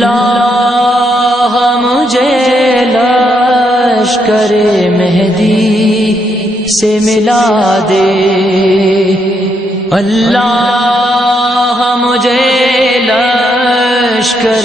اللہ مجھے لشکر مہدی سے ملا دے، اللہ مجھے لشکر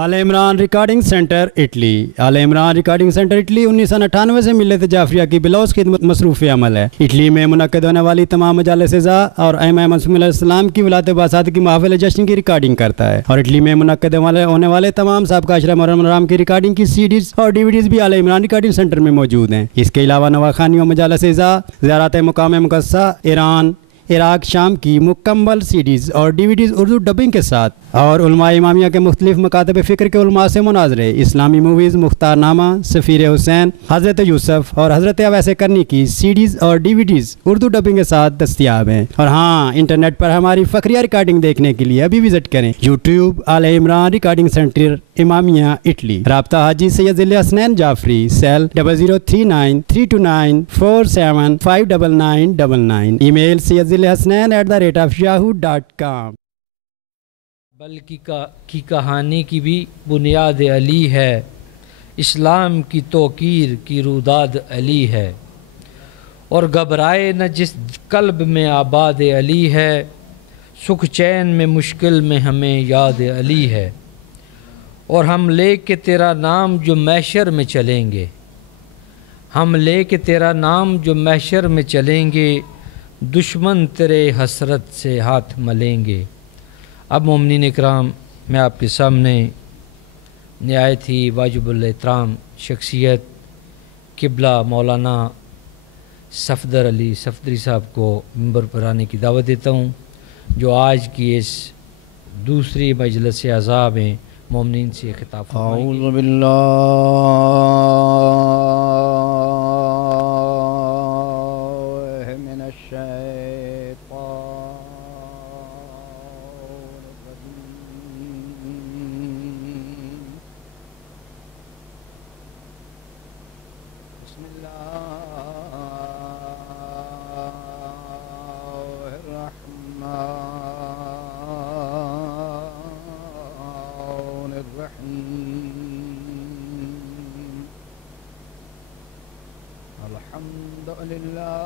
آل عمران ریکارڈنگ سینٹر اٹلی۔ آل عمران ریکارڈنگ سینٹر اٹلی 1998 سے ملت جعفریہ کی بلوز خدمت مصروف عمل ہے۔ اٹلی میں منعقد ہونے والی تمام مجالس ازاں اور ائمہ معصومین علیہ السلام کی ولادت باسات کی محافل جشن کی ریکارڈنگ کرتا ہے، اور اٹلی میں منعقد ہونے والے تمام سابقہ اشرا محرم الحرام کی ریکارڈنگ کی سی ڈیز اور ڈی وی ڈیز بھی آل عمران ریکارڈنگ سینٹر میں موجود ہیں۔ اس کے علاوہ نواخانی و مجالس ازاں، زیارات مقام مقدسہ ایران، عراق، شام کی مکمل سی ڈیز اور ڈی وی ڈیز اردو ڈبنگ کے ساتھ، اور علماء امامیہ کے مختلف مکاتب فکر کے علماء سے مناظرے، اسلامی موویز، مختار نامہ، سفیر حسین، حضرت یوسف اور حضرت اویس کرنی کی سی ڈیز اور ڈی وی ڈیز اردو ڈبنگ کے ساتھ دستیاب ہیں۔ اور ہاں، انٹرنیٹ پر ہماری فخریہ ریکارڈنگ دیکھنے کے لیے ابھی وزٹ کریں یوٹیوب آل عمران ریکارڈنگ سینٹر امامیہ اٹلی۔ رابطہ حاجی سید ذل حسنین جعفری، سیل 003932957999، ای میل syedzilhasnain@yahoo.com۔ بلکہ کی کہانی کی بھی بنیاد علی ہے، اسلام کی توقیر کی روداد علی ہے، اور گھبرائے نہ جس قلب میں آباد علی ہے، سکھ چین میں مشکل میں ہمیں یاد علی ہے، اور ہم لے کے تیرا نام جو محشر میں چلیں گے، ہم لے کے تیرا نام جو محشر میں چلیں گے، دشمن تیرے حسرت سے ہاتھ ملیں گے۔ اب مومنین اکرام، میں آپ کے سامنے نہایت ہی واجب الاحترام شخصیت قبلہ مولانا صفدر علی صفدری صاحب کو ممبر پر آنے کی دعوت دیتا ہوں، جو آج کی اس دوسری مجلس اعزاء میں مومنین سے خطاب فرمائیں گے۔ اعوذ باللہ من الشیطان الرجیم، بسم اللہ الرحمن الرحیم، الحمد للہ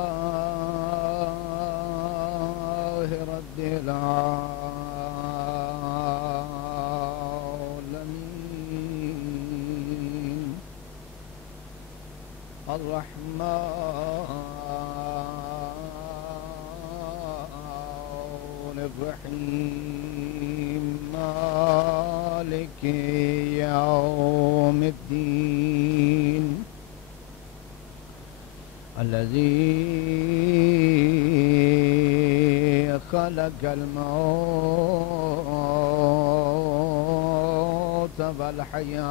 رب العالمین، الرحمن الرحیم، مالک یوم الدین، الذي خلق الموت والحياة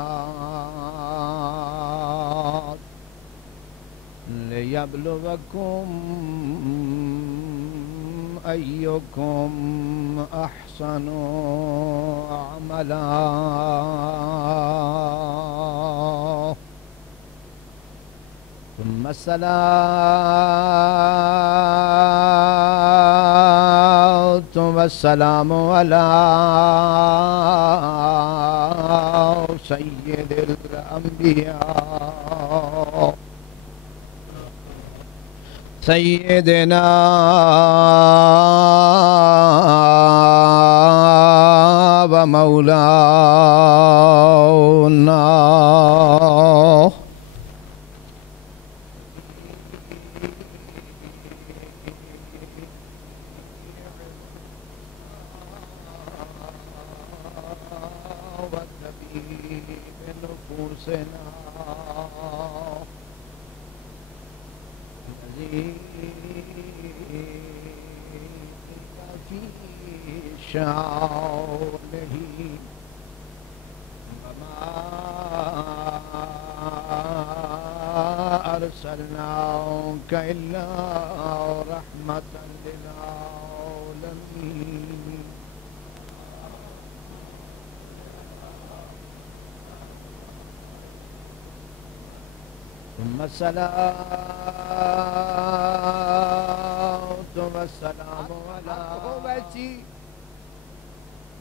ليبلوكم أيكم أحسن عملا، ثم الصلاة والسلام على سيد الأنبياء سيدنا ومولانا شاؤنه وما أرسلناك إلا رحمة للعالمين، ثم الصلاة والسلام على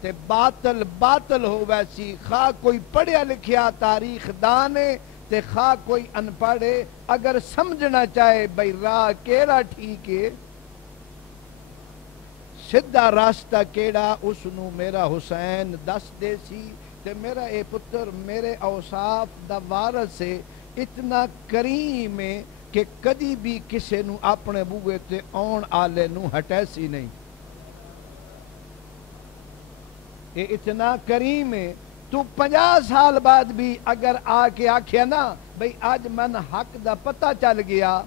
تے باطل باطل ہو ویسی، خواہ کوئی پڑھیا لکھیا تاریخ دانے تے خواہ کوئی ان پڑھے، اگر سمجھنا چاہے بھئی راہ کیڑا ٹھیک ہے، سدھا راستہ کیڑا، اس نو میرا حسین دس دے سی تے میرا اے پتر میرے اوصاف دا وارث ہے، اتنا کریم ہے کہ کدی بھی کسے نو اپنے بوئے تے آن آلے نو ہٹے سی نہیں، یہ اتنا کریم ہے۔ تو 50 سال بعد بھی اگر آ کے آکھیا نا بھئی آج من حق دا پتہ چل گیا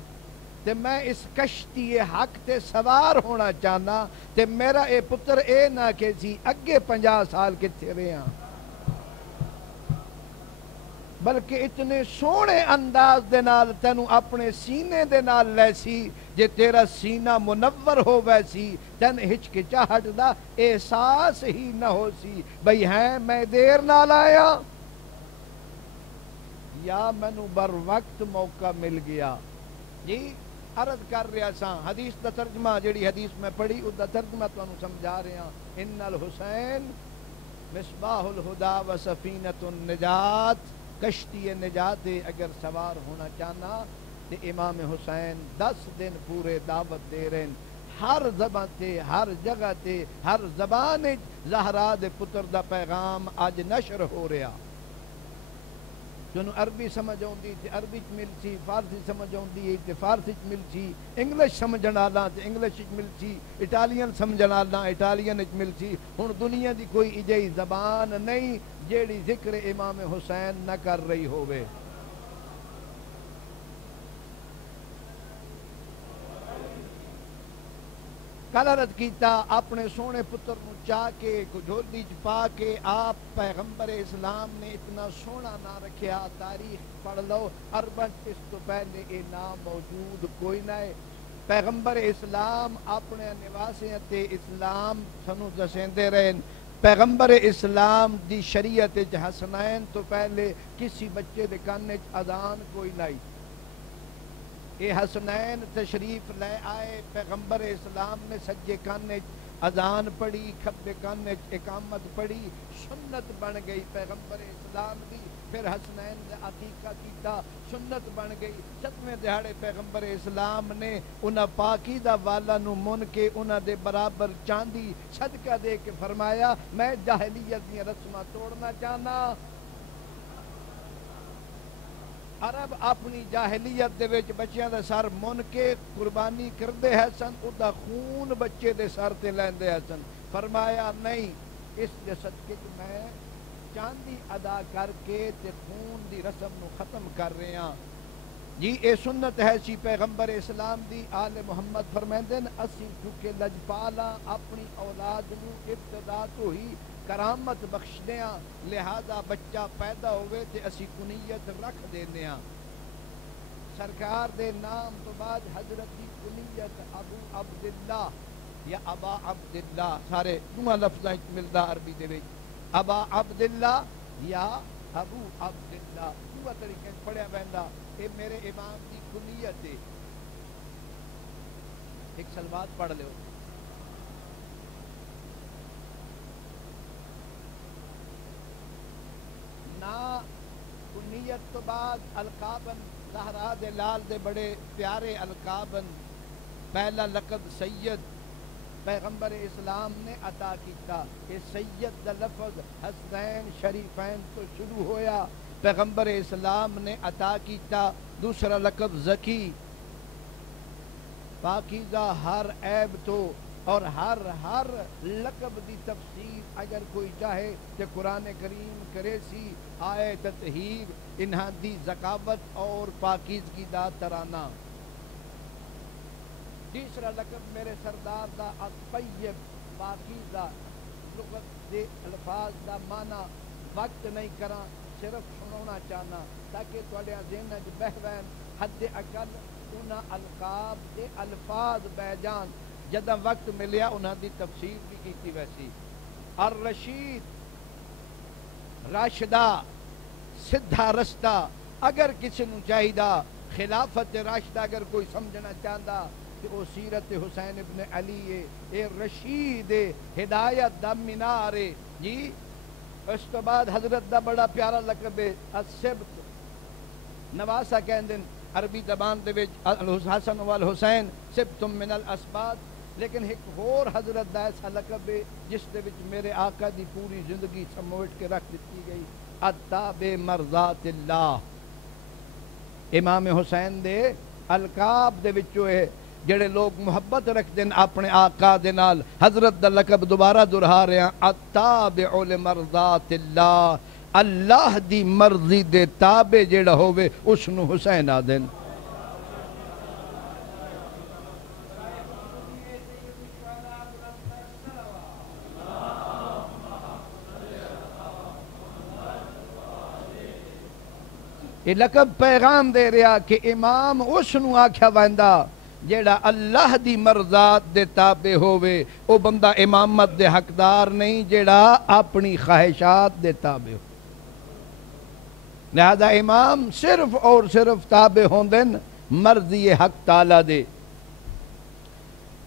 تے میں اس کشتی حق تے سوار ہونا چاہنا، تے میرا اے پتر اے نہ کہ جی اگے 50 سال کتھے رہے ہیں، بلکہ اتنے سونے انداز دے نال تینوں اپنے سینے دے نال لے سی، جے تیرا سینہ منور ہو ویسی تین ہچکچاہٹ دا احساس ہی نہ ہو سی، بھئی ہیں میں دیر نال آیا یا مینوں بر وقت موقع مل گیا۔ جی عرض کر رہا ساں، حدیث دا ترجمہ جڑی حدیث میں پڑھی اس دا ترجمہ تانوں سمجھا رہا ہاں، ان الحسین مصباح الہدا و سفینۃ النجات، کشتی نجات اگر سوار ہونا چاہنا تے امام حسین 10 دن پورے دعوت دے رہے ہیں، ہر زبان تے ہر جگہ تے ہر زبان زہرا دے پتر دا پیغام اج نشر ہو رہا، جنہوں عربی سمجھ آؤندی تے عربی چ مل سی، فارسی سمجھ آؤندی ہے تے فارسی چ مل سی، انگلش سمجھن والا تے انگلش چ مل سی، اٹالین سمجھن والا اٹالین چ مل سی، ہن دنیا دی کوئی اجئی زبان نہیں جیڑی ذکر امام حسین نہ کر رہی ہوئے۔ کل عرض کیتا اپنے سونے پتر نو چاہ کے جھولی چ پا کے آپ پیغمبر اسلام نے اتنا سونا نہ رکھیا، تاریخ پڑھ لو، عربن اس تو پہلے یہ نام موجود کوئی نہ ہے۔ پیغمبر اسلام اپنے نواسے تے اسلام سنو دسیندے رہے، پیغمبر اسلام دی شریعت حسنین تو پہلے کسی بچے دے کان وچ اذان کوئی نہیں، اے حسنین تشریف لے آئے، پیغمبر اسلام نے سجے کان وچ اذان پڑھی، کھبے کان وچ اقامت پڑھی، سنت بن گئی پیغمبر اسلام دی، پھر حسنین نے عقیقہ کیتا، سنت بن گئی۔ 7ویں دہاڑے پیغمبر اسلام نے انہاں پاکیزہ والا نو من کے انہاں دے برابر چاندی صدقہ دے کے فرمایا میں جاہلیت دی رسماں توڑنا چاہنا۔ عرب اپنی جاہلیت دے وچ بچیاں دے سر من کے قربانی کردے ہے سن، ادا خون بچے دے سر تے لیندے ہے سن، فرمایا نہیں، اس دے صدقے میں چاندی ادا کر کے تے خون دی رسم نو ختم کر رہے ہیں۔ جی اے سنت ہے سی پیغمبر اسلام دی، آل محمد فرمیندے نے اسی چونکہ لجپالا اپنی اولاد نو ابتدا تو ہی کرامت بخشدیاں، لہذا بچہ پیدا ہوئے تے اسی کنیت رکھ دیندیاں، سرکار دے نام تو بعد حضرت دی کنیت ابو عبداللہ یا ابا عبداللہ، سارے دوہاں لفظاں وچ ملدا عربی دے وچ، ابا عبداللہ یا ابو عبداللہ دوہاں طریقے پڑھیا ویندا، اے میرے امام دی کنیت ہے۔ ایک سلوات پڑھ لو، نا کنیت تو بعد القابن زہرا دے لال دے بڑے پیارے القابن، پہلا لقب سید پیغمبر اسلام نے عطا کیتا، کہ سید دا لفظ حسنین شریفین تو شروع ہویا، پیغمبر اسلام نے عطا کیتا۔ دوسرا لقب زکی، پاکیزہ ہر عیب تو، اور ہر لقب دی تفسیر اگر کوئی چاہے کہ قرآن کریم کرے سی، آئے تطہیر انہاں دی ذکاوت اور پاکیزگی دا ترانہ۔ تیسرا لقب میرے سردار دا الطیب، پاکیزہ، لغت دے الفاظ دا معنی وقت نہیں کراں، صرف سنونا چاہنا تاکہ تواڈے ذہن وچ بہوین، حد اقل انہاں القاب دے الفاظ بہ جان، جداں وقت ملیا انہاں دی تفسیر بھی کیتی ویسی۔ الرشید، راشدہ، سدھا رستہ، اگر کسی نو چاہیدا خلافت راشدہ اگر کوئی سمجھنا چاہندا تے او سیرت حسین ابن علی ہے، اے رشید ہے، ہدایت دا مینار ہے جی۔ اس تو بعد حضرت دا بڑا پیارا لقب ہے السبت، نواسا کہندن عربی زبان دے وچ الحسن والحسین سبتم من الاسباط، لیکن ایک اور حضرت دا ایسا لقب ہے جس دے وچ میرے آقا دی پوری زندگی سموٹ کے رکھ دیتی گئی، اتابع مرضات اللہ۔ امام حسین دے القاب دے وچوں ہے جڑے لوگ محبت رکھ دیں اپنے آقا دے نال، حضرت دا لقب دوبارہ دہرا رہے ہیں، اتابع لمرضات اللہ، اللہ دی مرضی دے تابع جڑا ہوئے اس نو حسین آدن۔ یہ لقب پیغام دے رہا کہ امام اس نو آکھیا ویندا جیڑا اللہ دی مرضات دے تابع ہوئے، او بندہ امامت دے حقدار نہیں جیڑا اپنی خواہشات دے تابع ہو۔ لہذا امام صرف اور صرف تابع ہوندن مرضی حق تعالیٰ دے۔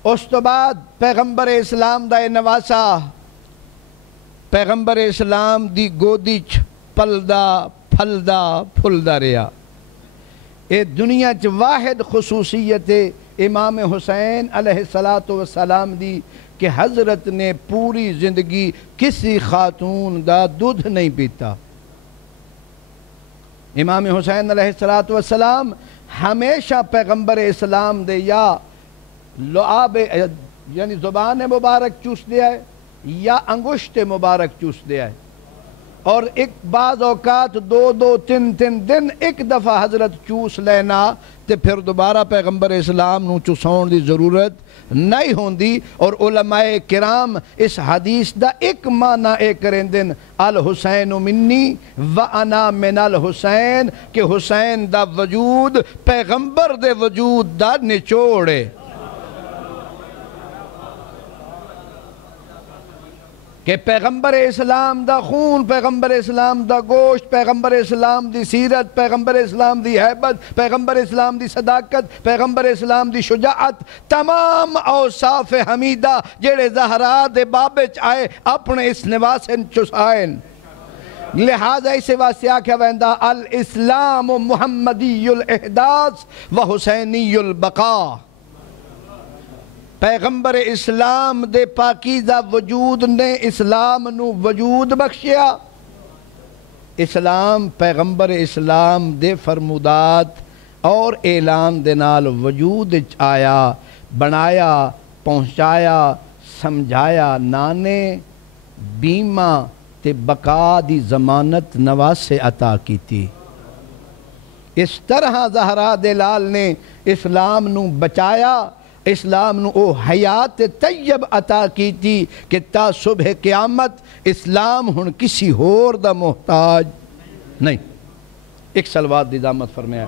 اس تو بعد پیغمبر اسلام دا نواسا، پیغمبر اسلام دی گودی چ پلدا پھلدا پھلدا رہا۔ اے دنیا چ واحد خصوصیت امام حسین علیہ السلام دی کہ حضرت نے پوری زندگی کسی خاتون دا دودھ نہیں پیتا۔ امام حسین علیہ السلام ہمیشہ پیغمبر اسلام دے یا لعاب یعنی زبان مبارک چوس دیا ہے یا انگشت مبارک چوس دیا ہے، اور ایک بعض اوقات دو تین دن ایک دفعہ حضرت چوس لینا تے پھر دوبارہ پیغمبر اسلام نو چوسون دی ضرورت نہیں ہوندی۔ اور علماء کرام اس حدیث دا ایک معنی اے کریں دن الحسین منی وانا من الحسین، کہ حسین دا وجود پیغمبر دے وجود دا نچوڑے، کہ پیغمبر اسلام دا خون، پیغمبر اسلام دا گوشت، پیغمبر اسلام دی سیرت، پیغمبر اسلام دی حیبت، پیغمبر اسلام دی صداقت، پیغمبر اسلام دی شجاعت، تمام اوصاف حمیدہ جڑے زہرا دے بابچ آئے اپنے اس نواسن چسائن۔ لہذا اسے واسطے آکھا ویندا الاسلام محمدی الاحداث و حسینی البقاء، پیغمبر اسلام دے پاکیزہ وجود نے اسلام نو وجود بخشیا۔ اسلام پیغمبر اسلام دے فرمودات اور اعلان دے نال وجود آیا، بنایا، پہنچایا، سمجھایا، نانے بیمہ تے بقا دی ضمانت نواز سے عطا کی تھی۔ اس طرح زہرا دے لال نے اسلام نو بچایا، اسلام نو او حیات طیب عطا کی تھی کہ تا صبح قیامت اسلام ہن کسی ہور دا محتاج نہیں۔ ایک صلوات دی دامت فرمایا۔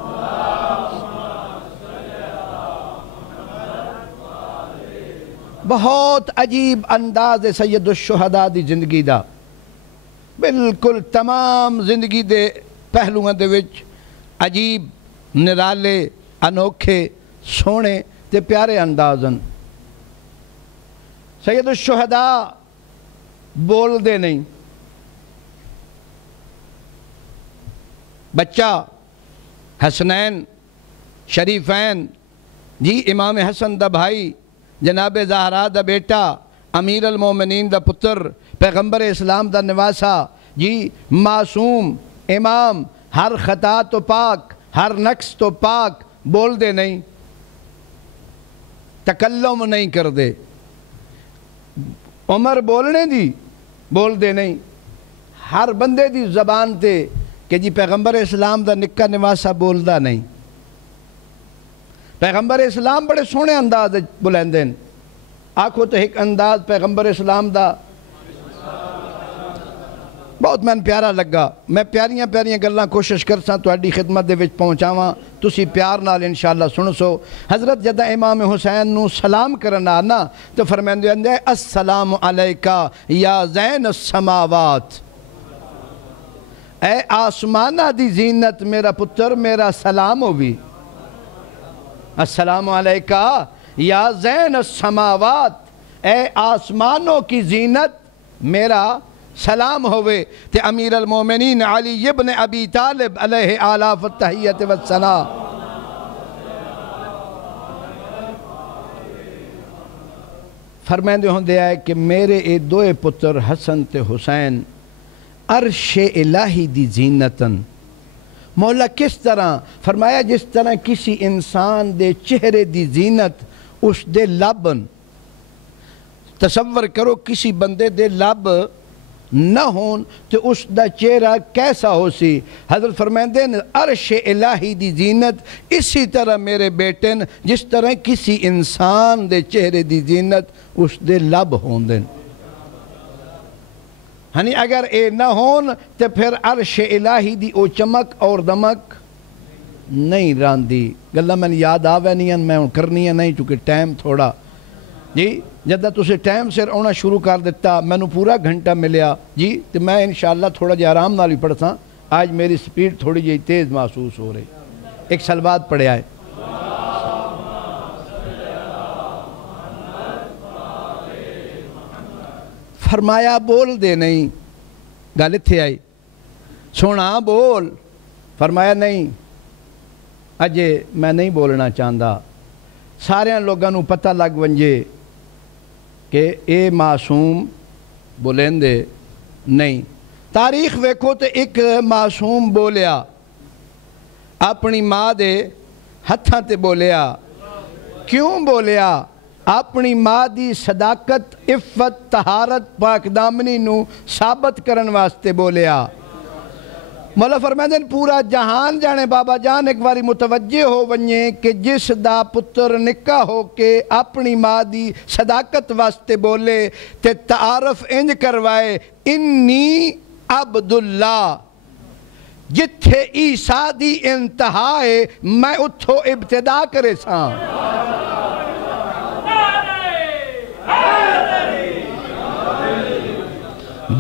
بہت عجیب انداز سید الشہداء دی زندگی دا، بالکل تمام زندگی دے پہلوان دے وچ عجیب، نرالے، انوکھے، سونے تے پیارے اندازن۔ سید الشہداء بول دے نہیں، بچہ حسنین شریفین جی، امام حسن دا بھائی، جناب زہرا دا بیٹا، امیر المومنین دا پتر، پیغمبر اسلام دا نواسا جی، معصوم امام، ہر خطا تو پاک، ہر نقص تو پاک، بول دے نہیں، تکلم نہیں کر دے، عمر بولنے دی بول دے نہیں، ہر بندے دی زبان تے کہ جی پیغمبر اسلام دا نکا نواسا بول دا نہیں۔ پیغمبر اسلام بڑے سونے انداز بلندین، آنکھو تو ایک انداز پیغمبر اسلام دا بہت میں پیارا لگا۔ میں پیاریاں گلاں کوشش کرساں تہاڈی خدمت دے وچ پہنچاواں، تسی پیار نال انشاءاللہ سن سو۔ حضرت جدہ امام حسین نو سلام کرنا آنا تو فرمیندے اندے السلام علیکہ یا زین السماوات، اے آسمانہ دی زینت میرا پتر، میرا سلام ہوگی۔ السلام علیکہ یا زین السماوات، اے آسمانوں کی زینت میرا سلام ہوئے۔ تے امیر المومنین علی ابن ابی طالب علیہ آلاف التحیت والثناء فرمائندے ہوندے آئے کہ میرے اے دوئے پتر حسن تے حسین عرش الہی دی زینتن۔ مولا کس طرح؟ فرمایا جس طرح کسی انسان دے چہرے دی زینت اس دے لبن، تصور کرو کسی بندے دے لب نہ ہون تو اس دا چہرہ کیسا ہو سی۔ حضرت فرمائندے عرش الہی دی زینت اسی طرح میرے بیٹن جس طرح کسی انسان دے چہرے دی زینت اس دے لب ہون دن۔ ہنی اگر اے نہ ہون تو پھر عرش الہی دی او چمک اور دمک نہیں راندی۔ گلہ میں یاد آوے نہیں میں کرنی ہے نہیں چونکہ ٹائم تھوڑا جی جدہ تُسے ٹائم سے آنا شروع کر دیتا میں نے پورا گھنٹہ ملیا جی تو میں انشاءاللہ تھوڑا جا آرام نال ہی پڑھتا۔ آج میری سپیڈ تھوڑی جی تیز محسوس ہو رہی۔ ایک سلوات پڑھے آئے۔ فرمایا بول دے نہیں، گل تھے آئی سونا بول۔ فرمایا نہیں اجے میں نہیں بولنا چاہتا، سارے لوگوں نو پتہ لگ ونجے کہ اے معصوم بولندے نہیں۔ تاریخ ویکھو تے ایک معصوم بولیا اپنی ماں دے ہتھاں تے بولیا۔ کیوں بولیا؟ اپنی ماں دی صداقت، عفت، طہارت، پاک دامنی نو ثابت کرن واسطے بولیا۔ مولا فرمائندے پورا جہان جانے بابا جان ایک باری متوجہ ہو ونجے کہ جس دا پتر نکاح ہو کے اپنی ماں دی صداقت واسطے بولے تے تعارف انج کروائے انی عبداللہ، جتھے عیسیٰ دی انتہا ہے میں اتھو ابتدا کرے ساں۔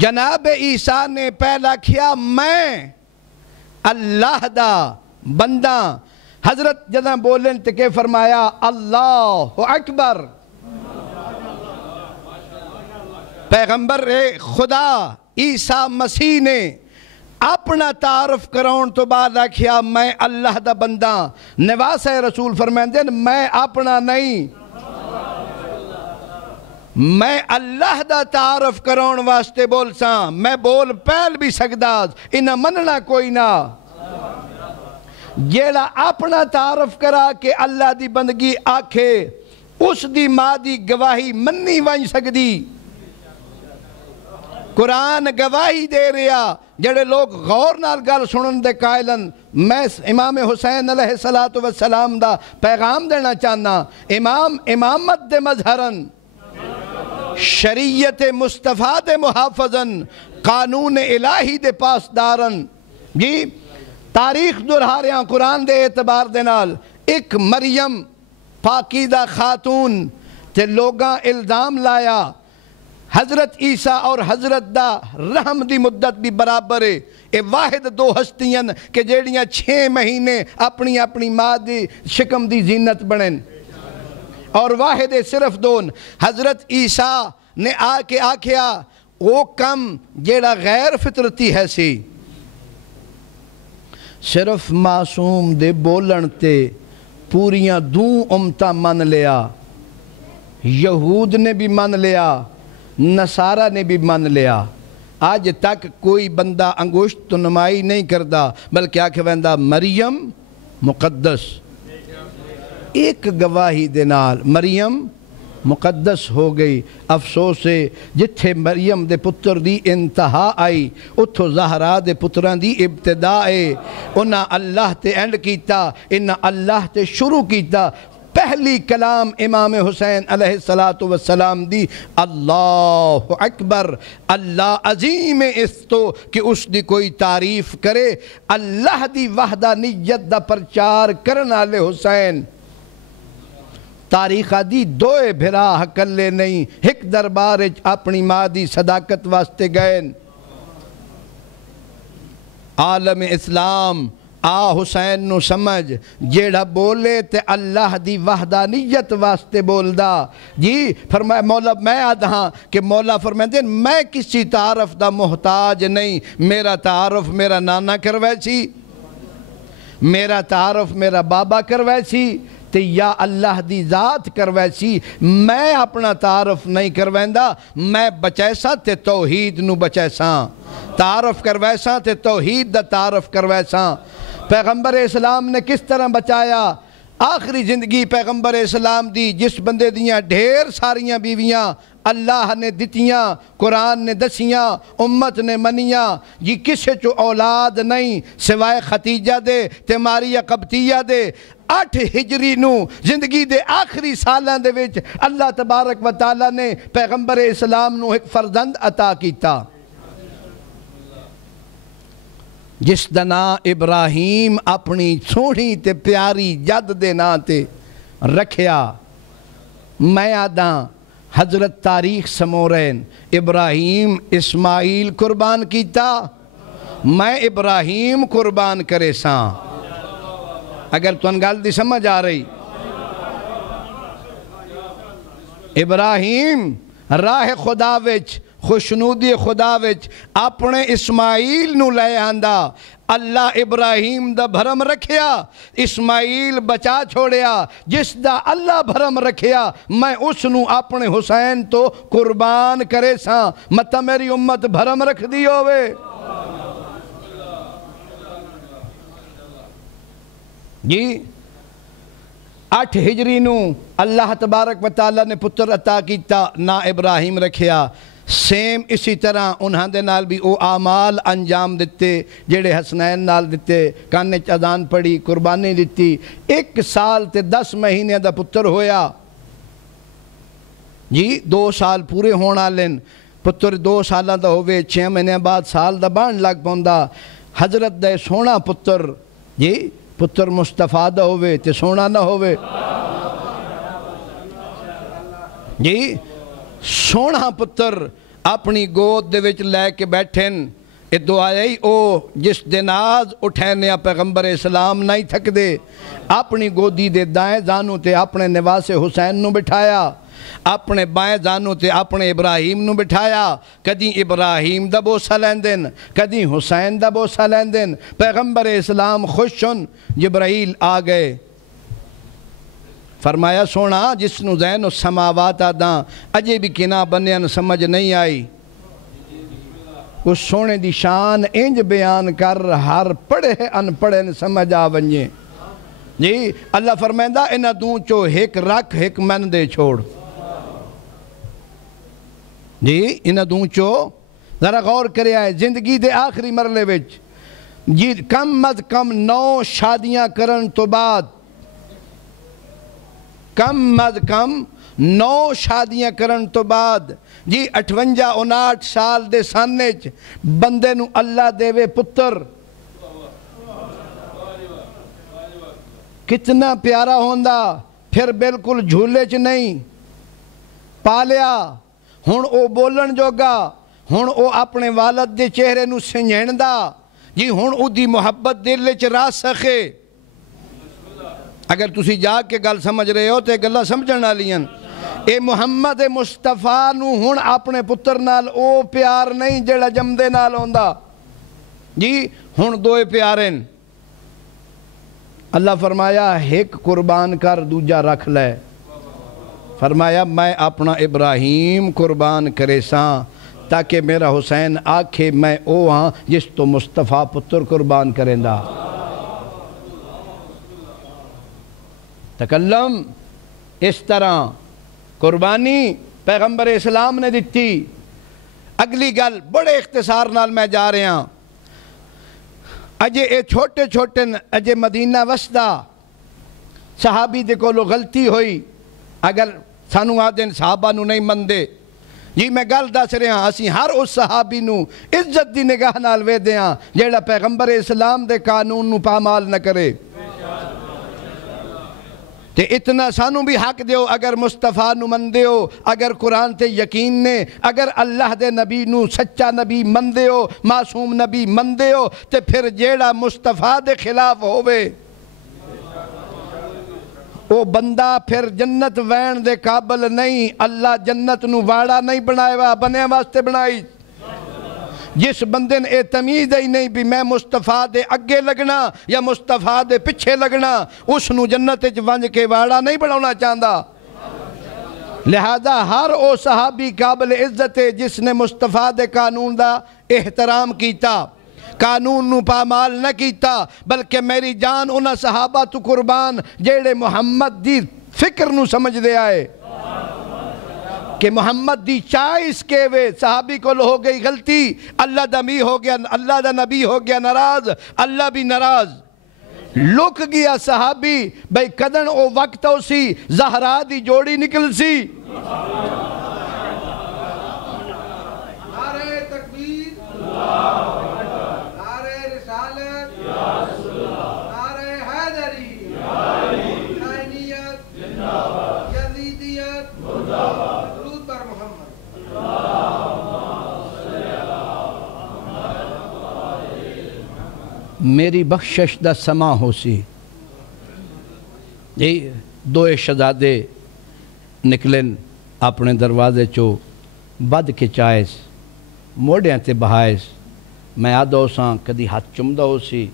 جناب عیسیٰ نے پہلا کیا میں اللہ دا بندہ۔ حضرت جدہ بولن تکے فرمایا اللہ اکبر۔ پیغمبر خدا عیسیٰ مسیح نے اپنا تعارف کراؤن تو بعد کیا میں اللہ دا بندہ۔ نواس رسول فرمائندے میں اپنا نہیں، میں اللہ دا تعارف کراؤن واسطے بول ساں۔ میں بول پہل بھی سکدا انہاں مننا کوئی نہ۔ جیڑا اپنا تعارف کرا کہ اللہ دی بندگی آکھے اس دی ماں دی گواہی مننی ون سکدی۔ قرآن گواہی دے رہا جڑے لوگ غور نال گل سنن دے قائلن۔ میں امام حسین علیہ السلام دا پیغام دینا چاہنا۔ امامت دے مظہرن، شریعت مصطفیٰ دے محافظن، قانون الہی دے پاسدارن۔ جی تاریخ دہراریاں قرآن دے اعتبار دے نال ایک مریم پاکیدہ خاتون تے لوگاں الزام لایا حضرت عیسیٰ اور حضرت دا رحم دی مدت بھی برابر ہے۔ اے واحد دو ہستیاں کہ جیڑیاں 6 مہینے اپنی اپنی ماں دی شکم دی زینت بنن، اور واحد صرف دون۔ حضرت عیسیٰ نے آ کے آکھیا وہ کم جیڑا غیر فطرتی ہے سی، صرف معصوم دے بولن تے پوریاں دوں امتہ من لیا۔ یہود نے بھی من لیا، نصارہ نے بھی من لیا۔ آج تک کوئی بندہ انگوشت تو نمائی نہیں کردا بلکہ آکھے ویندہ مریم مقدس۔ ایک گواہی دے نال مریم مقدس ہو گئی۔ افسوس ہے جتھے مریم دے پتر دی انتہا آئی اتھو زہرا دے پتران دی ابتدا ہے۔ انہاں اللہ تے اینڈ کیتا، انہاں اللہ تے شروع کیتا۔ پہلی کلام امام حسین علیہ السلام دی اللہ اکبر، اللہ عظیم اس تو کہ اس دی کوئی تعریف کرے۔ اللہ دی وحدانیت دا پرچار کرنا لے حسین۔ تاریخ دی دوئے بھرا حکلے نہیں، ایک دربار اپنی ماں دی صداقت واسطے گئے۔ عالم اسلام آ حسین نو سمجھ جیڑا بولے تے اللہ دی وحدانیت واسطے بولدا جی فرمایا مولا میں آدھاں کہ مولا فرمائیں میں کسی تعارف دا محتاج نہیں میرا تعارف میرا نانا کروے سی میرا تعارف میرا بابا کروے سی تے یا اللہ دی ذات کروے سی میں اپنا تعارف نہیں کرویندا میں بچیسا تے توحید نو بچیسا تعارف کرویسا تے توحید دا تعارف کرویسا پیغمبر اسلام نے کس طرح بچایا آخری زندگی پیغمبر اسلام دی جس بندے دیاں ڈھیر ساریاں بیویاں اللہ نے دتیاں قرآن نے دسیاں امت نے منیاں جی کسے چو اولاد نہیں سوائے ختیجہ دے تے ماریہ قبطیہ دے 8 ہجری نو زندگی دے آخری سالاں دے وچ اللہ تبارک و تعالیٰ نے پیغمبر اسلام نو ایک فرزند عطا کیتا جس دا نام ابراہیم اپنی سونی تے پیاری جد دے نا تے رکھیا میں آدھاں حضرت تاریخ سمورین ابراہیم اسماعیل قربان کیتا میں ابراہیم قربان کرے ساں اگر تو انگال دی سمجھ آ رہی ابراہیم راہ خدا وچ خوشنودی خدا وچ اپنے اسماعیل نو لے آندا اللہ ابراہیم دا بھرم رکھیا اسماعیل بچا چھوڑیا جس دا اللہ بھرم رکھیا میں اس نو اپنے حسین تو قربان کرے ساں مطلب میری امت بھرم رکھ دی ہوئے جی 8 ہجری نو اللہ تبارک و تعالیٰ نے پتر عطا کیتا نا ابراہیم رکھیا سیم اسی طرح انہاں دے نال بھی او اعمال انجام دیتے جڑے حسنین نال دیتے کانے اذان پڑھی قربانی دیتی 1 سال تے 10 مہینے دا پتر ہویا جی 2 سال پورے ہونا لین پتر 2 سالہ دا ہوئے 6 مہینے بعد سال دا بان لگ پوندا حضرت دے سونا پتر جی پتر مصطفیٰ دا ہوئے تے سونا نہ ہوئے جی سونا پتر اپنی گود دے وچ لے کے بیٹھن اے دعائی او جس دے ناز اٹھینیا پیغمبر اسلام نہیں تھک دے اپنی گودی دے دائیں زانو تے اپنے نواس حسین نو بٹھایا اپنے بائیں زانو تے اپنے ابراہیم نو بٹھایا کدی ابراہیم دا بوسہ لیندن کدی حسین دا بوسہ لیندن پیغمبر اسلام خوشن جبرائیل آ گئے فرمایا سونا جس نو زین السماوات آداں اجے بھی کنا بنیاں سمجھ نہیں آئی اس سونے دی شان انج بیان کر ہر پڑھے ان پڑھے سمجھ آ ونجے جی اللہ فرمائندہ انہ دون چو ایک رکھ ایک من دے چھوڑ جی انہ دون چو ذرا غور کرے آئے زندگی دے آخری مرلے وچ جی کم از کم 9 شادیاں کرن تو بعد کم از کم 9 شادیاں کرن تو بعد جی 58-59 سال دے سانچ بندے نو اللہ دے وے پتر کتنا پیارا ہوندا پھر بالکل جھولے چ نہیں پالیا ہن او بولن جوگا ہن او اپنے والد دے چہرے نو سنجھندا جی ہن او دی محبت دل چ راسخے اگر تسی جا کے گل سمجھ رہے ہو تے گلہ سمجھنا لین اے محمد مصطفیٰ نو ہن اپنے پتر نال او پیار نہیں جڑا جمدے نال ہوندا جی ہن 2 پیارن اللہ فرمایا ایک قربان کر دوجا رکھ لے فرمایا میں اپنا ابراہیم قربان کرے ساں تاکہ میرا حسین آکھے میں او ہاں جس تو مصطفیٰ پتر قربان کریں دا تکلم اس طرح قربانی پیغمبر اسلام نے دیتی اگلی گل بڑے اختصار نال میں جا رہے ہیں اجے اے چھوٹے چھوٹے اجے مدینہ وسدا صحابی دے کولو غلطی ہوئی اگر سانو آدھن صحابہ نو نہیں مندے جی میں گل دس رہے ہیں اسی ہر اس صحابی نو عزت دی نگاہ نال وے دے ہاں جیڑا پیغمبر اسلام دے قانون نو پامال نہ کرے تے اتنا سانو بھی حق دیو اگر مصطفیٰ نو من دیو اگر قرآن تے یقین نے اگر اللہ دے نبی نو سچا نبی من دیو معصوم نبی من دیو تے پھر جیڑا مصطفیٰ دے خلاف ہوئے وہ بندہ پھر جنت وین دے قابل نہیں. اللہ جنت نو واڑا نہیں بنائے وا بنے واسطے بنائی. جس بندے نے اے تمیز ہی نہیں بھی میں مصطفیٰ دے اگے لگنا یا مصطفیٰ دے پچھے لگنا اس نو جنت ونج کے واڑا نہیں بنانا چاہتا. لہذا ہر او صحابی قابل عزت ہے جس نے مصطفیٰ دے قانون دا احترام کیتا قانون نو پامال نہ کیتا بلکہ میری جان انہاں صحابہ تو قربان جیڑے محمد دی فکر نو سمجھ دے آئے کہ محمد دی چائس کے وے. صحابی کو ہو گئی غلطی اللہ دا نبی ہو گیا ناراض اللہ بھی ناراض لک گیا صحابی بھئی کدن او وقت ہو سی زہرا دی جوڑی نکل سی. نعرہ تکبیر نعرہ رسالت نعرہ حیدری حسینیت یزیدیت درود بر محمد. میری بخشش دا سما ہو سی. یہ دو شہزادے نکلن اپنے دروازے چو بد کے چائس موڑیاں تے بہائس. میں آدھا ہو ساں کدی ہاتھ چمدہ ہو سی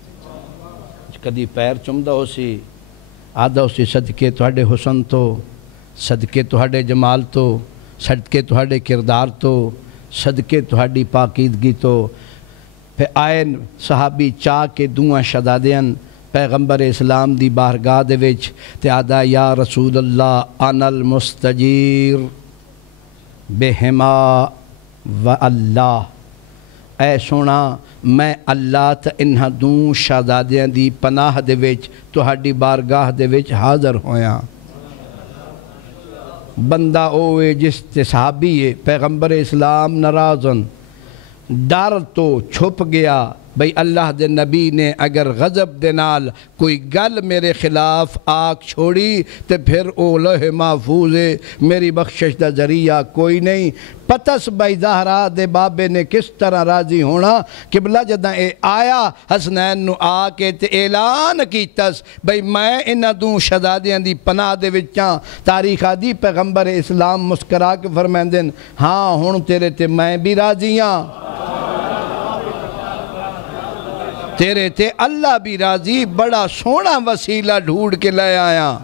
کدی پیر چمدہ ہو سی آدھا ہو سی صدقے تہاڈے حسن تو صدقے تہاڈے جمال تو صدقے تہاڈے کردار تو صدقے تہاڈی پاکیدگی تو. پھر آئین صحابی چاہ کے دوہاں شہزادیاں پیغمبر اسلام دی بارگاہ دے وچ تے آدھا یا رسول اللہ انا المستجیر بہما و اللہ. اے سونا میں اللہ تے انہاں دوں شہزادیاں دی پناہ دے وچ تہاڈی بارگاہ دے وچ حاضر ہویاں. بندہ اوے جس تے صحابی ہے پیغمبر اسلام ناراضن ڈر تو چھپ گیا بھئی اللہ دے نبی نے اگر غضب دے نال کوئی گل میرے خلاف آگ چھوڑی تے پھر او لوح محفوظ ہے میری بخشش دا ذریعہ کوئی نہیں. پتس بھائی زہرا دے بابے نے کس طرح راضی ہونا قبلہ جدہ اے آیا حسنین نو آ کے تے اعلان کیتس بھئی میں انہاں دوں شہزادیاں دی پناہ دے وچاں. تاریخ آدھی پیغمبر اسلام مسکرا کے فرمائندن ہاں ہن تیرے تے میں بھی راضی ہاں تیرے تے اللہ بھی راضی. بڑا سونا وسیلہ ڈھونڈ کے لے آیا.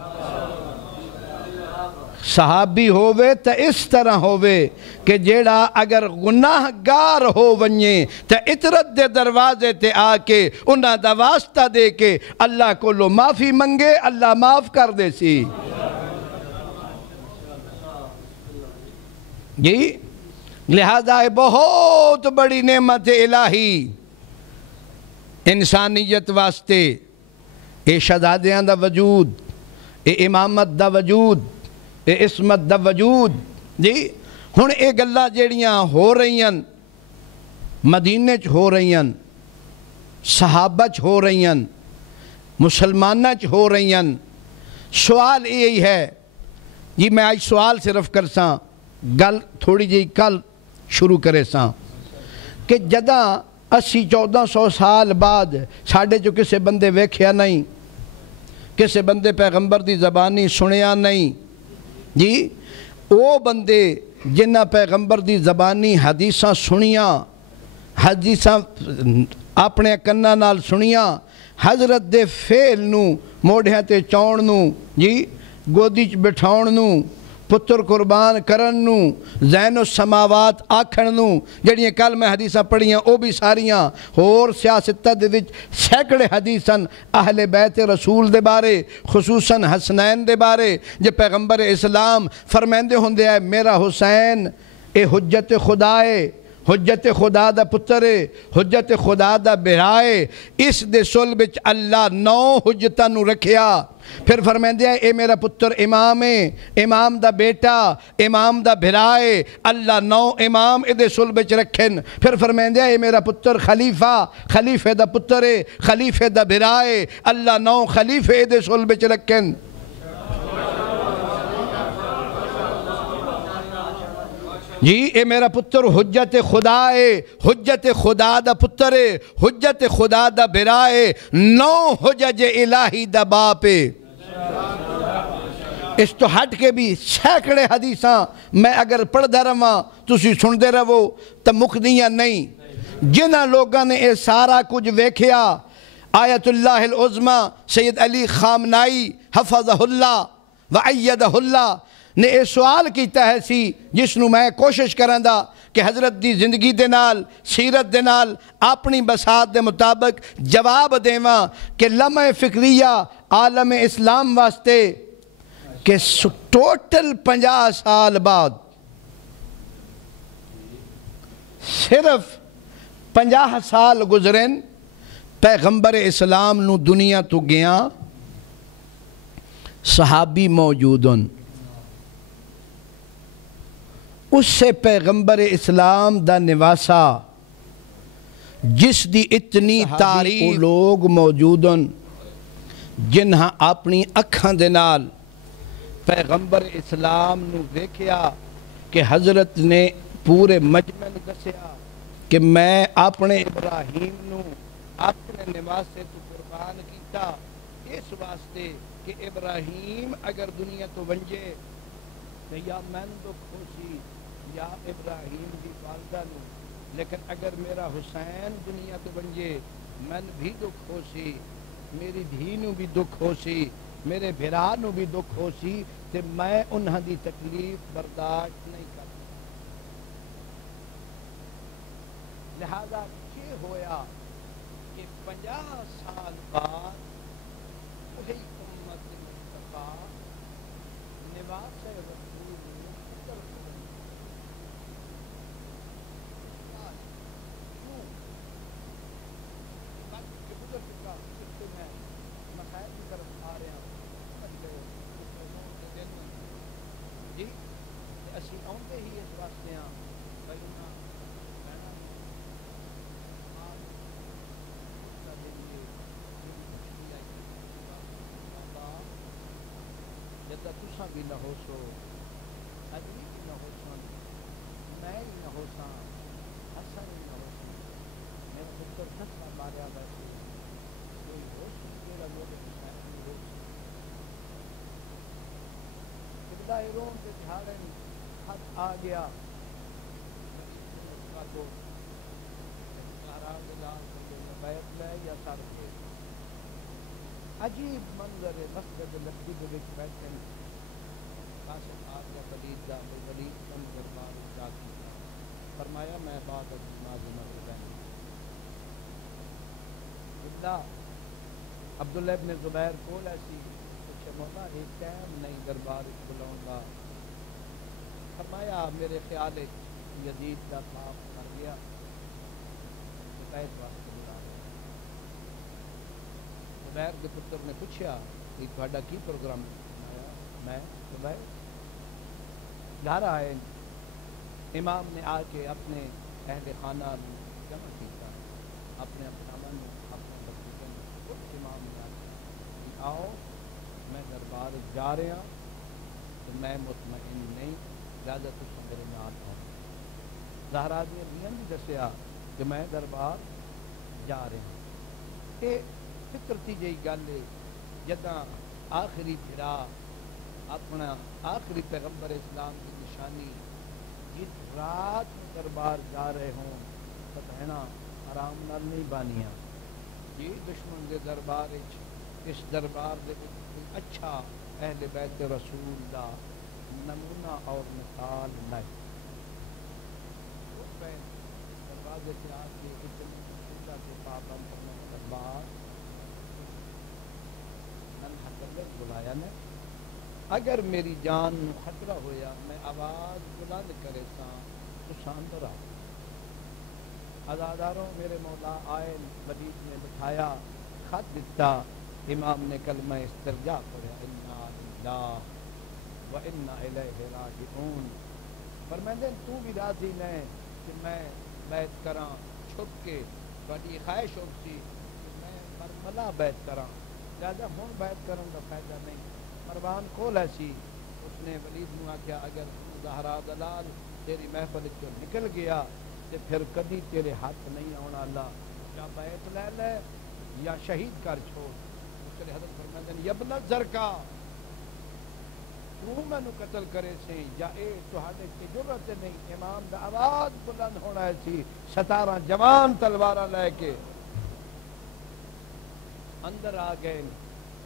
صحابی ہووے تا اس طرح ہووے کہ جیڑا اگر گناہ گار ہو ونجے تا اطرت دے دروازے تے آ کے انہاں دا واسطہ دے کے اللہ کو لو معافی منگے اللہ معاف کر دے سی. جی لہذا بہت بڑی نعمت الہی انسانیت واسطے اے شہزادیاں دا وجود اے امامت دا وجود اے عصمت دا وجود. جی ہن اے گلاں جیڑیاں ہو رہیاں مدینے چ ہو رہیاں صحابہ چ ہو رہیاں مسلمانہ چ ہو رہیاں. سوال یہی ہے جی میں آج سوال صرف کرساں گل تھوڑی جی کل شروع کرے ساں کہ جدہ 80-1400 سال بعد ساڑھے جو کسے بندے ویکھیا نہیں کسے بندے پیغمبر دی زبانی سنیا نہیں. جی او بندے جنہ پیغمبر دی زبانی حدیثاں سنیاں حدیثاں اپنے کناں نال سنیاں حضرت دے فعل نو موڑیاں تے چون نو جی گودی چ بٹھاؤن نو پتر قربان کرن نو زین السماوات آکھن نو جڑیاں کل میں حدیثاں پڑھیاں او بھی ساریاں اور سیاستہ دے وچ سینکڑے حدیثاں اہل بیت رسول دے بارے خصوصاً حسنین دے بارے جے پیغمبر اسلام فرمیندے ہوندے آئے میرا حسین اے حجت خدا ہے حجت خدا دا پتر ہے حجت خدا دا برائے. اس دے سل بچ اللہ 9 حجتاں نو رکھیا. پھر فرمیندے اے میرا پتر امام ہے امام دا بیٹا امام دا بھرائے اللہ 9 امام اے دے سل بچ رکھن. پھر فرمیندے اے میرا پتر خلیفہ دا پتر ہے خلیفہ دا بھرائے اللہ 9 خلیفہ اے دے سل بچ رکھن. جی اے میرا پتر حجت خدا ہے، حجت خدا دا پتر ہے، حجت خدا دا برا ہے، 9 حجج الہی دا باپ ہے۔ اس تو ہٹ کے بھی سینکڑے حدیثاں میں اگر پڑھ دا رہا تسی سن دے رہو تو مکدیاں نہیں۔ جنہ لوگاں نے اے سارا کچھ ویکھیا، آیت اللہ العظمی سید علی خامنائی حفظہ اللہ وعیدہ اللہ نے اے سوال کیتا ہے سی، جس نو میں کوشش کرندا کہ حضرت دی زندگی دے نال، سیرت دے نال، اپنی بساط دے مطابق جواب دیواں کہ لمحہ فکریہ عالم اسلام واسطے کہ ٹوٹل 50 سال بعد صرف 50 سال گزرن پیغمبر اسلام نو دنیا تو گیا صحابی موجودن، اس سے پیغمبر اسلام دا نواسا جس دی اتنی تاریخ لوگ موجودن جنہاں اپنی اکھاں دے نال پیغمبر اسلام نو دیکھیا کہ حضرت نے پورے مجمع نو دسیا کہ میں اپنے ابراہیم نو اپنے نواسے تو قربان کیتا اس واسطے کہ ابراہیم اگر دنیا تو ونجے تو یا میں دکھ خوشی یا ابراہیم دی والدہ نو، لیکن اگر میرا حسین دنیا تو ونجے من بھی دکھ خوشی، میری دھی نو بھی دکھ خوشی، میرے بھرا نو بھی دکھ خوشی، تے میں انہاں دی تکلیف برداشت نہیں کرتا۔ لہذا یہ ہویا کہ 50 سال بعد وہی امت مصطفیٰ نواس رسول جی اسی آتے ہی اس واسطے ہاں جدہ تساں بھی نہ ہو سو، اجلی بھی نہ ہو سن، میں بھی نہ ہو ساں، حسن بھی نہ ہو سن، میرا پتر دسا ماریا بیٹھے کوئی ہو سن میرا لوگ حسین بھی ہو سن۔ قبلہ روم کے جھاڑن خط آ گیا کو بیعت لے یا سر کے عجیب منظر مسجد لکھی دے وچ بیٹھے قاسم آ گیا ولید دا ولید کم دربار جا کیتا فرمایا میں بعد از نماز مغرب عبداللہ ابن زبیر کول ایسی پوچھے مولا ایک ٹائم نہیں دربار بلاؤں گا، فرمایا میرے خیال یزید کا خواب کر گیا بیعت واسطے بلا رہا۔ زبیر کے پتر نے پوچھا کہ تھوڑا کی پروگرام ہے؟ میں زبیر گھر آئے، امام نے آ کے اپنے اہل خانہ جمع کیا، اپنے افرامہ نے اپنے بچوں نے امام نے آ آؤ میں دربار جا رہا تو میں مطمئن نہیں، لہٰذا تم میرے نال آؤ۔ زہرا نے بھی دسیا کہ میں دربار جا رہا ہوں۔ یہ فطرتی جی گل ہے، جداں آخری پھرا اپنا آخری پیغمبر اسلام کی نشانی جس رات دربار جا رہے ہوں تو بہنا آرام نال نہیں بانیاں جی دشمن دے دربار اس دربار دے اچھا اہل بیت رسول دا نمونہ اور مثال نہیں۔ دروازے سے آ کے اتنے کے پابند کرنے دربار ننھا کلے بلایا نے اگر میری جان نو خطرہ ہویا میں آواز بلند کرے ساں تو ساندر آ عزاداروں میرے مولا آئے، ولید نے بٹھایا، خط دیتا، امام نے کلمہ استرجاع پڑھا انا للہ و انا الیہ راجعون۔ فرمائیں تو بھی راضی نہیں کہ میں بیعت کراں چھپ کے، بڑی خواہش ہوتی کہ میں مرملہ بیعت کراں، لہذا ہوں بیعت کروں کا فائدہ نہیں۔ مروان کول ایسی اس نے ولید نو آکھیا اگر زہرا دلال تیری محفل چوں نکل گیا تے پھر کدی تیرے ہاتھ نہیں آنا اللہ یا بیت لے لے یا شہید کر چھوڑ اس لیے حضرت فرماتے ہیں یبن الزرقا تو مینو قتل کرے سی یا اے تہاڈے تے جرت نہیں امام دا آواز بلند ہونا ہے سی 17 جوان تلواراں لے کے اندر آ گئے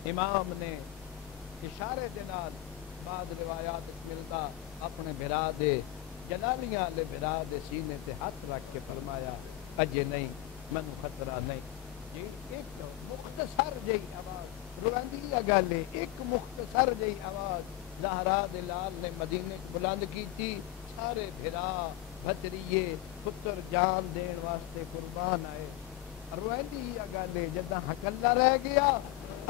امام نے اشارے دے نال بعد روایات ملتا اپنے بھرا دے جلالیاں والے بھرا دے سینے تے ہاتھ رکھ کے فرمایا اجے نہیں مینوں خطرہ نہیں جی ایک مختصر جی آواز روندی گل ہے ایک مختصر جی آواز زہرا دے لال نے مدینے کو بلند کیتی سارے بھرا بھتریے پتر جان دین واسطے قربان آئے روندی گل ہے جداں ہکلا رہ گیا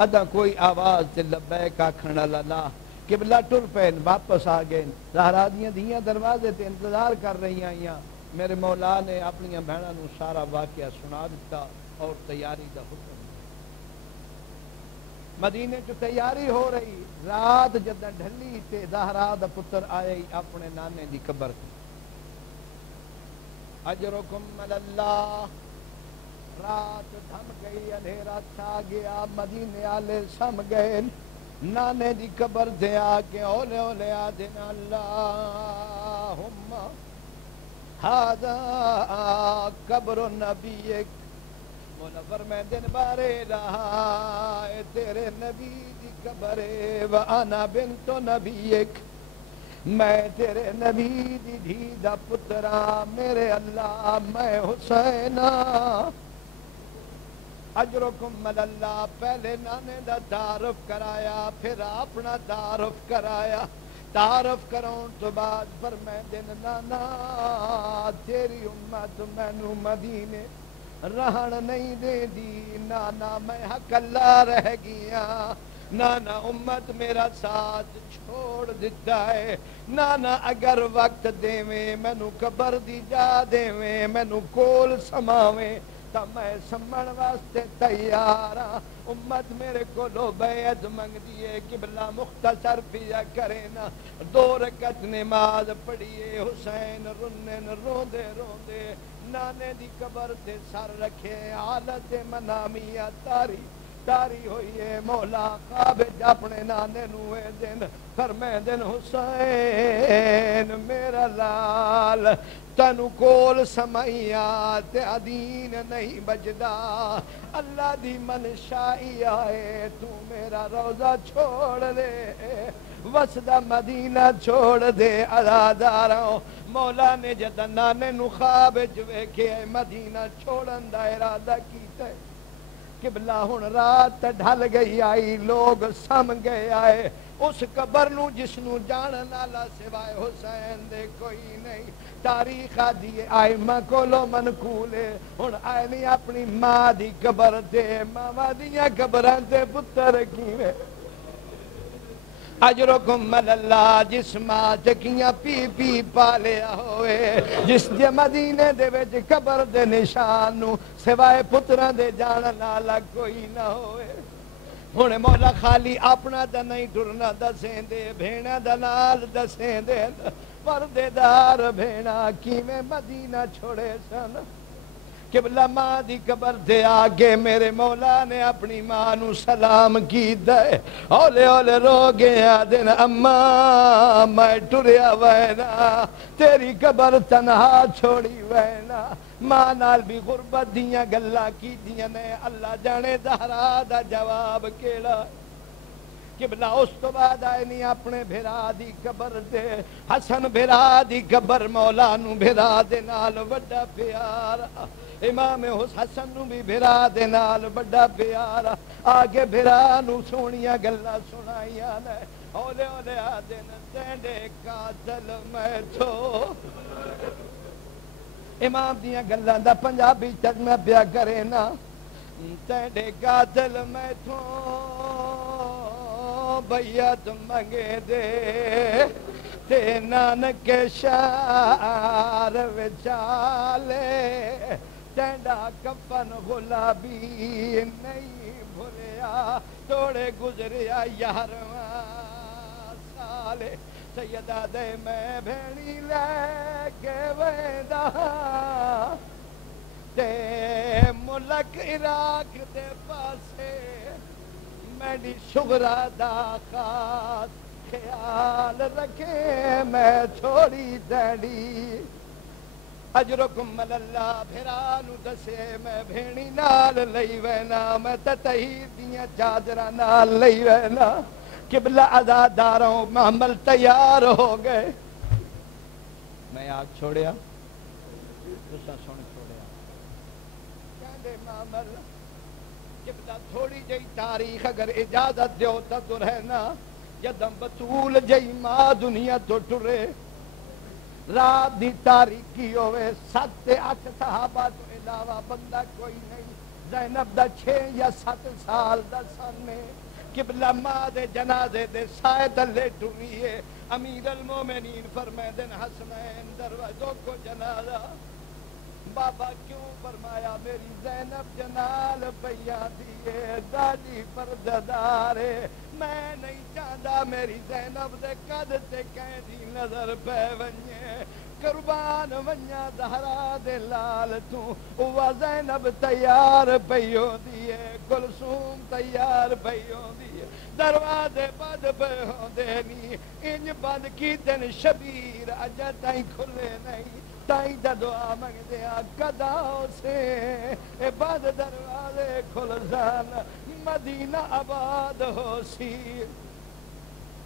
ادا کوئی آواز تے لبیک آکھن والا نہ قبلہ ٹر پین واپس آ گئے زہرا دیاں دھیاں دروازے تے انتظار کر رہی آئیاں میرے مولا نے اپنی بہنوں نو سارا واقعہ سنا دیتا اور تیاری دا حکم مدینے چ تیاری ہو رہی رات جداں ڈھلی تے زہرا دا پتر آئے اپنے نانے دی قبر تے اجرکم اللہ رات تھم گئی اندھیرا چھا گیا مدینے والے سم گئے نانے دی قبر دے آ کے اولے اولے آدھن اللہم ہاذا قبر نبیک منور میں دن بارے رہا اے تیرے نبی دی قبر وانا بنت نبیک میں تیرے نبی دی دھی دا پترا میرے اللہ میں حسین اجرکم اللہ پہلے نانے دا تعارف کرایا پھر اپنا تعارف کرایا تعارف کراؤن تو بعد فرمائے دن نانا تیری امت مینو مدینے رہن نہیں دے دی نانا میں حق اللہ رہ گیا نانا امت میرا ساتھ چھوڑ دیتا ہے نانا اگر وقت دیویں مینو قبر دی جا دیویں مینو کول سماویں تا میں سمن واسطے تیار ہاں امت میرے کو لو بیعت منگ دیے قبلہ مختصر پیا کرے نا 2 رکعت نماز پڑھیے حسین رنن روندے روندے نانے دی قبر تے سر رکھے حالت منامیہ تاری ہوئی ہے مولا خواب اپنے نانے نوے دن فرمائے دن حسین میرا لال تنو کول سمائیا تے دین نہیں بجدا اللہ دی منشائی آئے تو میرا روزہ چھوڑ دے وسدہ مدینہ چھوڑ دے ازاداراں مولا نے جدہ نانے نو خواب جوے کہ مدینہ چھوڑن دا ارادہ کیتا ہے قبلہ ہن رات ڈھل گئی آئی لوگ سم گئے آئے اس قبر نو جس نو جانن والا سوائے حسین دے کوئی نہیں تاریخ دیے آئے ماں کولو منقولے ہن آئے نہیں اپنی ماں دی قبر دے ماں دیاں قبران دے پتر کیویں اجرکم اللہ جس ماں چکیاں پی پی پالیا ہوئے جس دے مدینے دے وچ قبر دے نشان نو سوائے پتراں دے جانن والا کوئی نہ ہوئے ہن مولا خالی اپنا دا نہیں ٹرنا دسیں دے بھیڑا دا نال دسیں دے پردے دار بھیڑا کیویں مدینہ چھوڑے سن قبلہ ماں دی قبر دے آگے میرے مولا نے اپنی ماں نو سلام کی دے اولے اولے رو گیا دن اماں میں ٹریا وینا تیری قبر تنہا چھوڑی وینا ماں نال بھی غربت دیاں گلاں کی دیاں نے اللہ جانے زہرا دا جواب کیڑا قبلہ اس تو بعد آئے نہیں اپنے بھرا دی قبر دے حسن بھرا دی قبر مولا نو بھرا دے نال وڈا پیارا امام حسن نو بھی بھرا دے نال بڑا پیارا آگے بھرا نو سونیاں گلا سنائیاں نے اولے اولے آدن تینڈے قاتل میں تو امام دیاں گلاں دا پنجابی ترجمہ پیا کرے نا تینڈے قاتل میں تو بیعت منگے دے تے نانک شار وچالے تینڈا کفن غلابی نہیں بھولیا توڑے گزریا 11واں سالے سیدہ دے میں بھیڑی لے کے ویندا تے ملک عراق دے پاسے میری شغرا دا خاص خیال رکھے میں چھوڑی ڈیڈی اجرکم اللہ بھرانو دسے میں بھیڑی نال لئی وینا میں تطہیر دیاں چادرہ نال لئی وینا قبلہ عزاداروں محمل تیار ہو گئے میں آگ چھوڑیا دوسرا سن چھوڑیا کہندے محمل قبلہ تھوڑی جئی تاریخ اگر اجازت دیو تا تو رہنا جدم بطول جئی ماں دنیا تو ٹرے رات دی تاریخی ہوئے 7-8 صحابہ تو علاوہ بندہ کوئی نہیں زینب دا 6 یا 7 سال دا سنے قبلہ ماں دے جنازے دے سائے دلے ٹریے امیر المومنین فرمیدن حسنین دروازوں کو جنازہ بابا کیوں فرمایا میری زینب جنال بیاں دیئے دالی پرددارے میں نہیں چاہتا میری زینب دے قد تے کہیں دی نظر پہ ونجے قربان ونجا زہرا دے لال تو وہ زینب تیار پیو دیئے کلثوم تیار پیو دیئے دروازے بند پیو دینی انج بند کی دن شبیر اجا تائیں کھلے نہیں تائیں دا دعا منگ دیا قداؤ سے اے بعد دروازے کھل جان مدینہ آباد ہو سی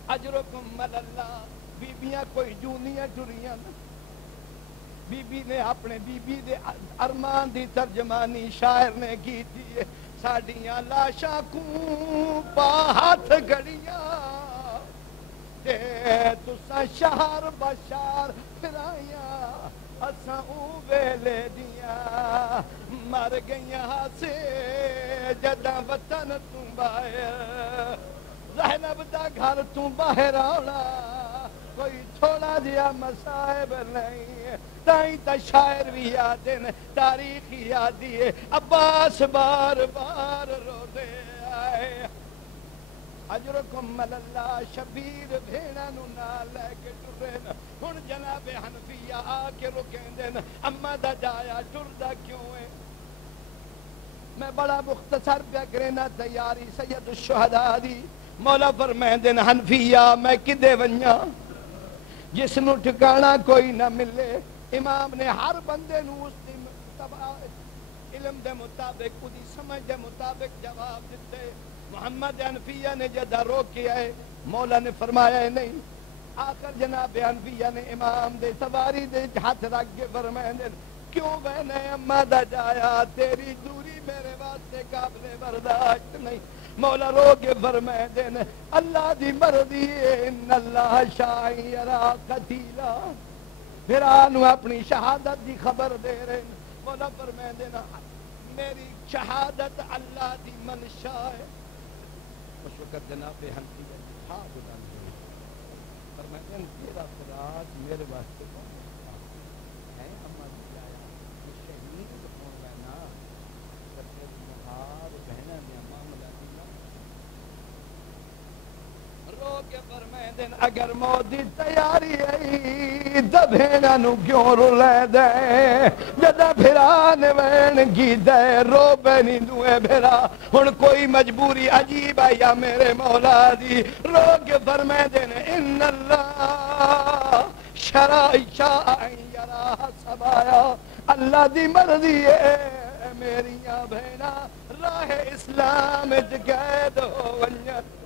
اجرکم اللہ بیبیاں کوئی جونیاں ٹریاں بی بی نے اپنے بی بی دے ارمان دی ترجمانی شاعر نے کی تھی ساڑیاں لاشاں کو پا ہاتھ گڑیاں تے تسا شہر بشار پھرائیاں اساں او ویلے دیاں مر گئیاں سے جداں وطن تو باہر زینب دا گھر تو باہر آنا کوئی چھوڑا دیا مصائب نہیں تائیں تا شاعر بھی یادن تاریخ یادی ہے عباس بار بار رو دے آئے اجرکم اللہ شبیر بھیڑا نو نال لے کے ٹرین ہن جناب حنفیہ آ کے رکیں دن اما دا جایا ٹردا کیوں ہے میں بڑا مختصر پہ کرنا تیاری سید الشہداء دی مولا فرمائیں دن حنفیہ میں کدے ونجا جس نو ٹھکانا کوئی نہ ملے امام نے ہر بندے نو اس دی علم دے مطابق دی سمجھ دے مطابق جواب دیتے محمد حنفیہ نے جدہ روک کیا ہے مولا نے فرمایا ہے نہیں آخر جناب حنفیہ نے امام دے سواری دے ہاتھ رکھ کے فرمائیں دن کیوں بہنے اما دا جایا تیری دوری میرے واسطے قابل برداشت نہیں مولا رو کے فرمائیں دن اللہ دی مرضی ان اللہ شاہی یرا قتیلا پھر آنو اپنی شہادت دی خبر دے رہے مولا فرمائیں دن میری شہادت اللہ دی منشا ہے اس وقت جناب حنفیہ ہاں بلان دے فرمائیں دن تیرا فراج میرے واسطے کون ہے اما دی جایا یہ شہید ہوں لینا کرتے مہار بہنہ میں معاملہ دینا رو کے فرمائیں دن اگر موت تیاری ہے دبھینا نو کیوں رو لے دے جدہ بھران وین کی دے رو بینی دوئے بھرا ہن کوئی مجبوری عجیب ہے یا میرے مولا دی رو کے فرمائیں دن ان اللہ شرائی شاہی یرا سبایا اللہ دی مرضی ہے میریاں بہنا راہ اسلام جگید ہو ونجت